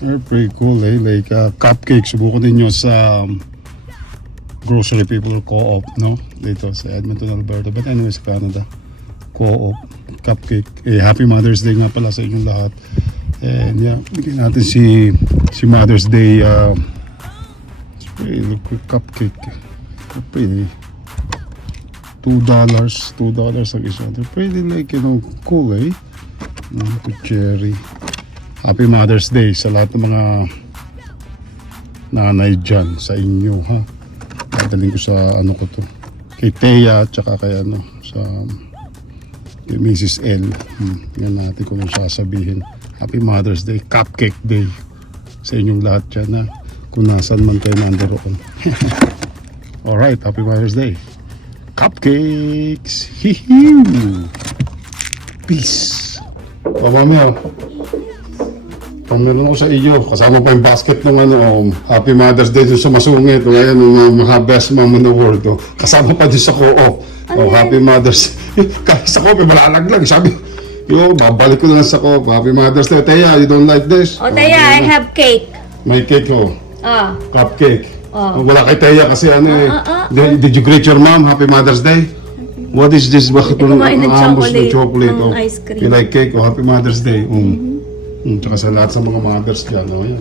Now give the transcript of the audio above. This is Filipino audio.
They're pretty cool eh. Like cupcake. Subukan ninyo sa grocery people co-op, no? Dito sa Edmonton, Alberta. But anyways, Canada. Co-op. Cupcake. Eh, happy Mother's Day nga pala sa inyong lahat. And yeah, bigyan natin si Mother's Day. Hey, look at cupcake. Pretty. $2 ang isa. They're pretty like, you know, cool eh. Ito cherry. Happy Mother's Day sa lahat ng mga nanay dyan sa inyo, ha. Dadaling ko sa ano ko to. Kay Thea at saka kay ano sa kay Mrs. L. Yan natin kung sasabihin. Happy Mother's Day, Cupcake Day sa inyong lahat dyan, ha. Kung nasan man kayo nandaroon. Alright, Happy Mother's Day. Cupcakes! Hihiu! Peace! O mamaya, pang meron ako sa iyo, kasama pa yung basket ng ano, Happy Mother's Day dun sa masungit. O ayan, mga best mom in the world. O, kasama pa din sa co-op. O, Happy Mother's Day. Kahit sa co-op, malalag. Sabi, babalik ko na lang sa co-op. Happy Mother's Day. Teya, you don't like this? Oh, Teya, I have cake. May cake, oh. Cupcake. Oh. Wala kay Teya kasi ano did you greet your mom? Happy Mother's Day? What is this? Bakit kumain ng chocolate, chocolate? ng Oh. ice cream. You like cake? Oh, Happy Mother's Day. Tsaka sa lahat sa mga mothers dyan. Oh, yan.